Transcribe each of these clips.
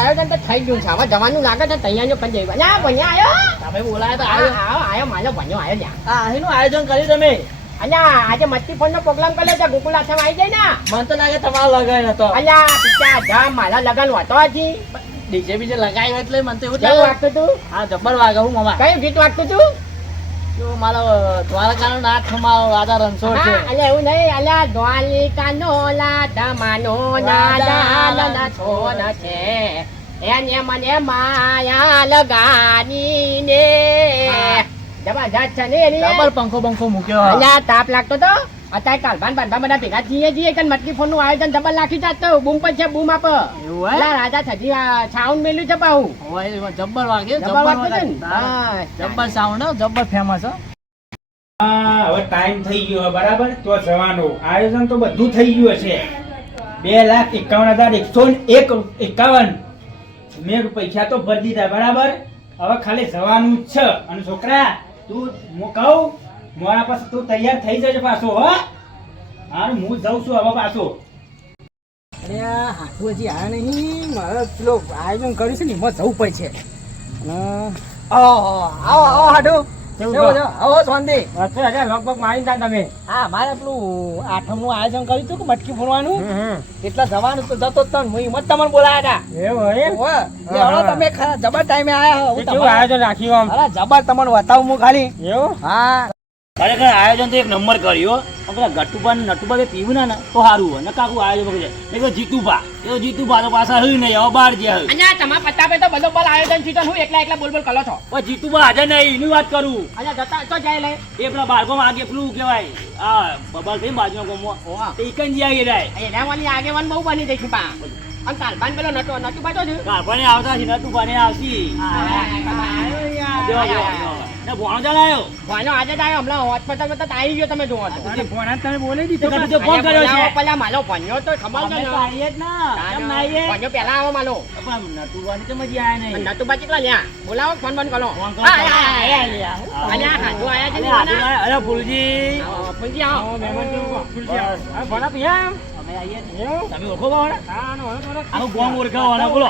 આયોજન તો થઈ ગયું છે. હવે જવાનું લાગે છે તૈયારીઓ કરી દેવી. અલ્યા ભણ્યા આવ્યો તમે બોલાય તો આવ્યો આયો આયો મારો ભણ્યો આવ્યો ત્યાં આ એનું આયોજન કર્યું તમે. અલ્યા આજે મચ્છી ફોન નો પ્રોગ્રામ કર્યો છે ગોકુલ આશ્રમ આવી જાય ને? મને તો લાગે તમારો લગન હતો અલ્યા પિતા જા મારા લગન હતો. હજી ડીજે બીજે લગાવ્યો એટલે મને તો એવું જ કેવું લાગે. વાગતું તું? હા જબ્બર વાગે હું મામા. કયું ગીત વાગતું તું? જો મારો દ્વારકાનો નાથ મારો રાધા રણછોડ છે. હા, અલ્યા એવું નહીં લાદમાનો નાદાલના છોડ છે. એને મને માયા લગાની ને. જબરજસ્ત છે ને એની. જબ્બર પંખો બંખો મૂક્યો. અલ્યા તાપ લાગતો તો? અત્યારે કાલભાન બાંધવા બધા ભેગા છીએ છીએ કે મટકી ફોનનું આયોજન જબર લાખી જાત તો બૂમ પર છે બૂમ આપ. એવું હે? અલ્યા રાજા છજી છાઉન મેલ્યું છે પાહુ. જબ્બર વાગે જબ્બર વાગતું છે ને? જબ્બર સાઉન્ડ જબ્બર ફેમસ હવે ટાઈમ થઈ ગયો બરાબર? તો જવાનું. આયોજન તો બધું થઈ ગયું છે બે લાખ એકાવન હજાર એકસો એક એકાવન. મેં પૈસા તો ભરી દીધા બરાબર? હવે ખાલી જવાનું જ છે. અને છોકરા તું હું કહું મારા પાસે તું તૈયાર થઈ જજે પાછો હો. હા હું જઉં છું હવે પાછો. અરે આ હાથું હજી આવ્યા નહીં. મારે પેલો આયોજન કર્યું છે ને એમાં જવું પડશે આવો આવો હાડુ મટકી ફોડવાનું? એટલે જવાનું તો જતો તમને બોલાયા હતા. તમે જબર ટાઈમે આયા જબર તમને બતાવું હું ખાલી. એવું? હા. ખરેખર આયોજન તો એક નંબર કર્યો પેલા ગટુબા ને નટુબા બે પીવું ના તો સારું હોય. કાકુ આયોજન કરી એ તો જીતુભા. એ તો જીતુભા તો પાછા હયું નહીં હવે બહાર જ્યાં અહીંયા તમારા પત્તા પે તો બધો બલ આયોજન છે હું એકલા એકલા બોલ બોલ કરો છો. ઓ જીતુભા આજે નહીં એની વાત કરું. અહીંયા જતા તો જાય લે. એ પેલા બાળકો આગે પેલું કેવાય આ બબલ થઈ બાજુનો ગમો. એ કઈ જાય એ રાય અહીંયા વાળી આગેવાન બહુ બની જઈ પા. અને કાલબાન પેલો નટો નટુ બાજો છે? કારપાને આવતા છે નટુભાને આવશી. ભોણો આજે જ આવ્યો. હમણાં તો આવી ગયો તમે જોવો અરે ફોન તમે બોલી દીધો. તો ફોન કર્યો છે. પેલા માલો ભણ્યો તો ખબર છે આવીએ જ ના. કેમ ના. આવીએ? ભણ્યો પેલા આવો માલો પણ તો મજા આયા નહીં. નટુબા ચીકલા લ્યા? બોલાવો ફોન બંધ કરો. ફોન કરો. અલ્યા હાજુ આયા છે અરે હાથું વાના? અરે ફૂલજી આવો, ફૂલજી આવો. હા ભણા પિયા અમે આવીએ તમે ઓળખો ભાવને હા નો ગોમ ઓળખાવાના બોલો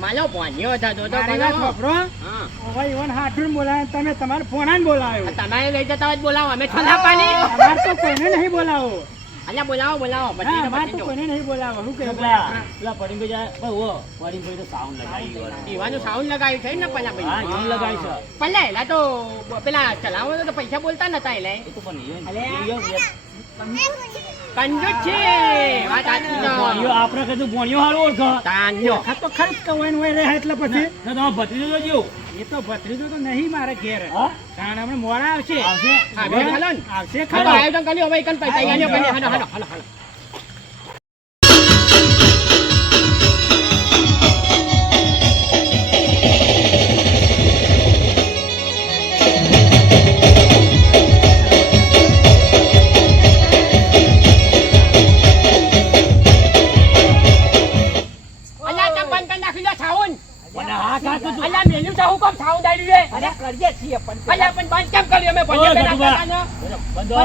માલો હતો તો તો. હા. તમે તમારા આ લઈ જતા બોલાવો અમે ઠંડા પાણી અમાર તો કોઈને નહીં બોલાવો અલ્યા બોલાવો બોલાવો હા પછી તો કોઈને નહીં બોલાવો? શું પેલા કહેવું ભાઈ જાય ભાઈ ઓ પડીભાઈ તો સાઉન્ડ લગાવી ગયો દીવાનું સાઉન્ડ લગાવ્યું છે ને પેલા હા ભાઈ એવું લગાવી છે. પેલા એલા તો પેલા ચલાવો તો પૈસા બોલતા નતા એલા એ. તો પણ ઈયો- કંજૂસ છે વાત સાચી છે. ભોણિયો આપણે કીધું ભોણિયો હારો ઓળખો. તાન્યો. આ તો ખર્ચ કવાઈને હોય રહે એટલે પછી. ને તમારો ભત્રીજો જોજો એ તો ભત્રીજો તો નહીં મારે ઘેર. હા? કારણ હમણાં મોડા આવશે. આવશે? હા, બે હાલો ને. આવશે હા, તો ખરો. આયોજન કર્યું હવે એકન પૈસા તૈયારીઓ કરી હાલો હાલો હાલો હાલો.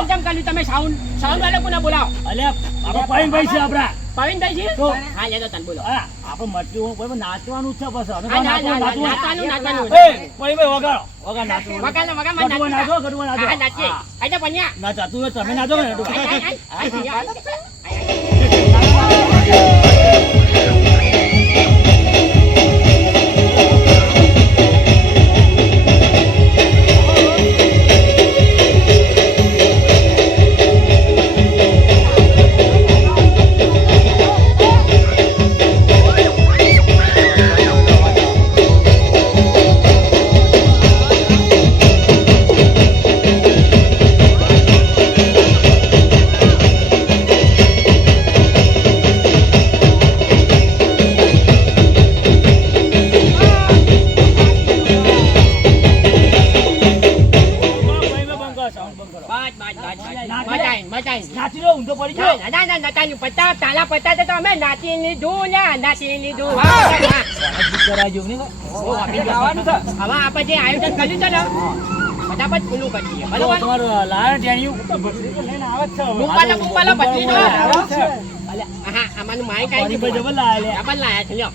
કેમ કર્યું તમે સાઉન્ડ સાઉન્ડ વાળા કોને બોલાવો અલ્યા આપણે પડીભાઈ છે આપણા પવિનભાઈ છે તો. હા લે તો તને બોલો હા, આપણે મટકી હું કોઈ નાચવાનું છે બસ હવે હા, ના, ના, નાચવાનું, ના, નાચવાનું. નાચવાનું. એ, પડીભાઈ વગાડો. વગાડ નાચવાનું. વગાડો, વગાડો, મને ગટુબા નાચી નાચો, ગટુબા નાચો. હા, નાચીએ. હા. આજા બન્યા. નાચાતું હોય તમે નાચો ને ગટુબા. આય, આય, પતા, તો અમે નાચી લીધું ને, નાચી લીધું. હવે આપણે જે આયોજન કર્યું છે ને ફટાફટ પૂરું કરીએ. બરોબર બરોબર? તમારું લાયા ટેણિયું લઈને આવે છે. હવે. ગુંપાલા, ગુંપાલા, ભત્રીજો. આવે જ છે. અલ્યા, હા, આમાંનું માઈક આવી ગયું. જબર લાયા લે. ડબલ લાયા છે લ્યો.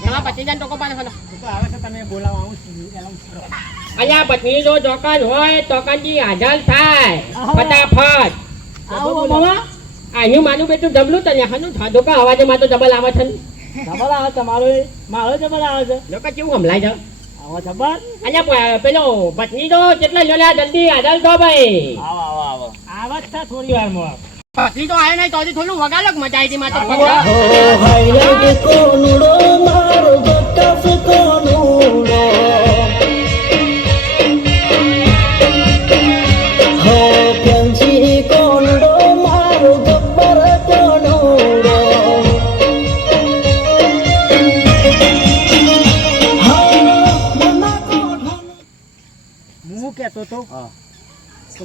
તમારા ભત્રીજાને ટોકો પાડો તો આવે છે તમે બોલાવો આવું છું એલાઉન્સ કરો. અહીંયા ભત્રીજો ચોકન હોય ચોકનજી હાજર થાય. ફટાફટ. આવો મામા અહીં માનું બેટું જમલું તને હનું? ધાધો કા અવાજે માં તો જબલ આવે છે ને. જબર આવે? તમારો. મારો જબલ આવે છે? લોકો કેવું હમલાય છે? આવો જબર અહીંયા પેલો પત્ની તો કેટલા જોલ્યા જલ્દી આદલ તો ભાઈ. આવો આવો આવો. આવત છે થોડી વારમાં. તો આવે નહીં તો હજી થોડું વગાડો મજા આવી હતી મારે તો કોનુડો મારો ગટફ કોનુડો હું કહેતો તો હા.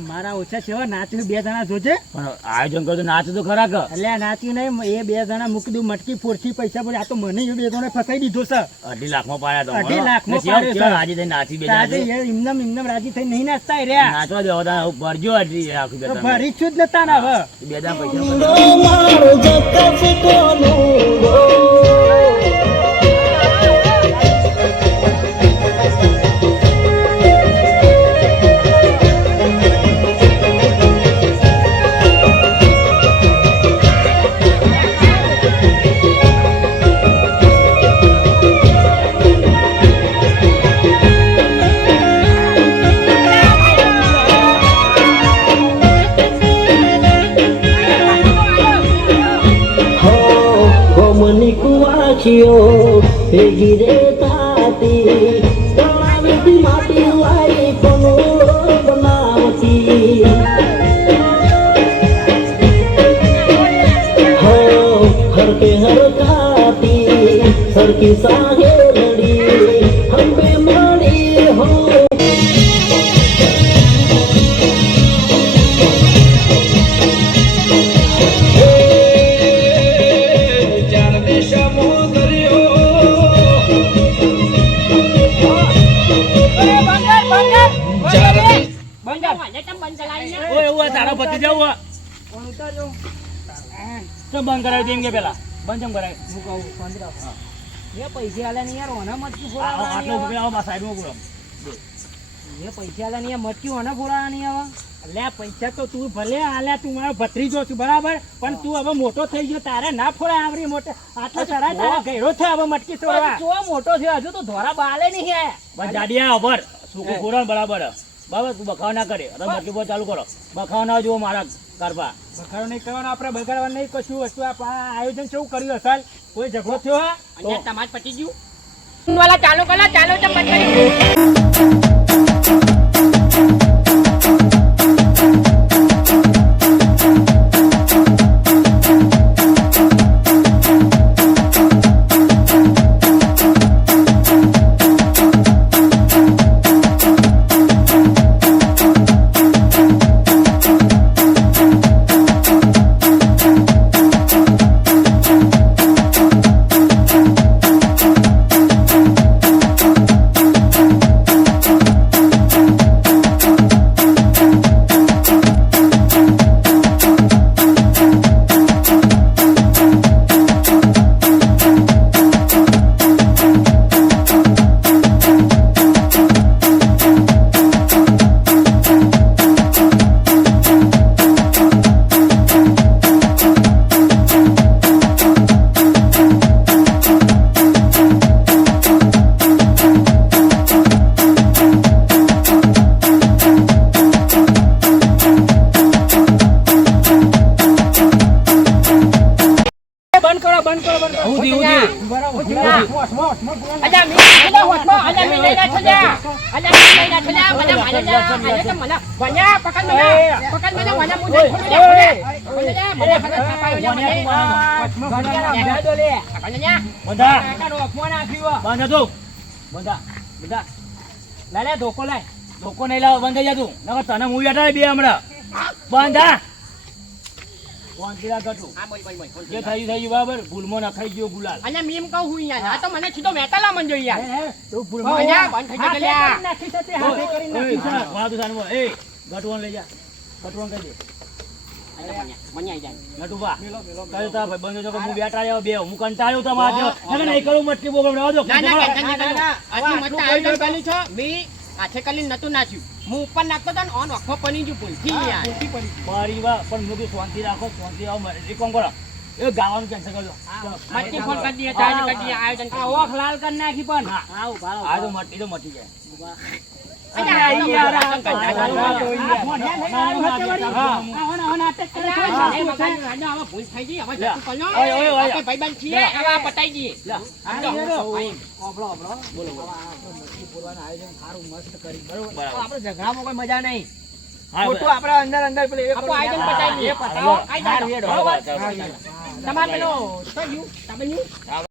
મારા ઓછા છે નાચ્યું બે જણા જોજે. પણ આયોજન કરતો નાચ તો ખરા એટલે નાચ્યું નહીં એ બે જણા મૂકી દઉં મટકી ફોરથી પૈસા બોલે આ તો મને એ બે જણા ફસાઈ દીધો છે અઢી લાખમાં પાડ્યા તો. અઢી લાખમાં પાડ્યો રાજી થઈ નાચી બે જણા. એમનેમ રાજી થઈ નહીં નાચતા રે રહ્યા. નાચવા દેવા તારે ભરજો અઢી આખું બે ભરી છું જ નતા ના હવે. બે જણા પૈસા બંધ કરાવી દઈએ પેલા. બંધ ચમ કરાવી હું કહું શાંતિ રાખો. એ પૈસા આલે યાર ઓના મટકી આટલો આવો, સાઈડમાં એ આલે મટકી ઓના તો તું ભલે આલ્યા તું મારો ભત્રીજો છું બરાબર? પણ તું હવે મોટો થઈ ગયો તારે ના ફોડા આવડી મોટે. આટલો ચડાય તારા ઘેરો થયો હવે મટકી છોડવા જો મોટો થયો હજુ તો ધોરા બાલે નહીં આયા બસ જાડિયા. સૂકું બરાબર. બાબા તું બખાવ ના કરે. મટકી બોલ ચાલુ કરો. બખાવ ના જુઓ મારા કારપા. બગાડો નહીં કરવાનો આપણે બગાડવા નહીં કશું વસ્તુ. આયોજન કેવું કર્યું હશે કોઈ ઝઘડો થયો હા? અહીંયા તમારે પતી ગયું? વાલા ચાલો કલા ચાલો તો બોલવાનું. મી અજા હોટમાં અજા મી લઈ ના છજા અજા મી લઈ ના છજા મને મને જા તો મને વન્યા પકડ મને પકડ મને વન્યા મુજે ખોલી દે ખોલી દે મને મને છાપાયો મને હોશમાં બોલવાનું. સમજાય તો લે. વન્યા બંધા કાકા રોકમાં નાખ્યું હો. બંધ હતું બંધા બધા લે લે ધોકો લાય ધોકો નહીં લાવ બંધ થઈ જા તું નકર તને હું બેઠા બે હમણાં બંધા વાંચીલા બોલ જે થયું થયું બરાબર ભૂલમાં નખાઈ ગયો ગુલાલ અજા મી કહું હું યાર આ તો મને સીધો મેટાલા મન જોઈ યાર હે, હે, ભૂલમાં યાર. બંધ થઈ નાખી હાથે નાખી એ લઈ જા દે મટકી બોગમ રહેવા દો હું ઉપર નાખતો હતો ને ઓન આખો ગયું ભૂલથી મારી પણ હું શાંતિ રાખો શાંતિ આવો મારે. કરો એ ગાવાનું કેન્સલ કરજો મટકી ફોન કરી દઈએ ચાર્જ કરી દઈએ આયોજન ઓખ લાલ કરી નાખી પણ આ તો મટી તો મટી જાય આ આ. આ. હા. ઓય, ઓય, ઓય. આપણે ભાઈબંધ છીએ પટાઈ આ દઈએ. ફોડવાનું આયોજન સારું મસ્ત કરી બરોબર. આપણે ઝઘડામાં કોઈ મજા નહીં ખોટું આપણે અંદર અંદર પેલું એ આયોજન એ પતાવો. બરાબર. તમારે પેલો શું? જય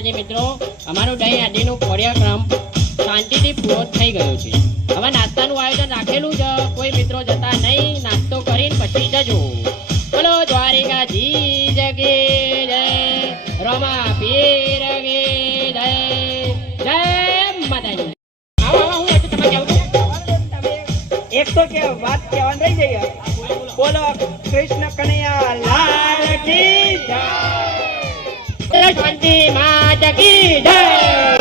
માતાજી મિત્રો, અમારો દહીં આદિનો કાર્યક્રમ શાંતિથી પૂરો થઈ ગયો છે. હવે નાસ્તાનું આયોજન રાખેલું છે કોઈ મિત્રો જતા નહીં, નાસ્તો કરીને પછી જજો. બોલો દ્વારિકાજી જગે જય રમા પીર ગે જય જય માતાજી. હું હજુ તમારે એક તો કે વાત કહેવાની રહી જઈએ. બોલો કૃષ્ણ કનૈયા, લાલ કી જય. શાંતિ માતા કી જય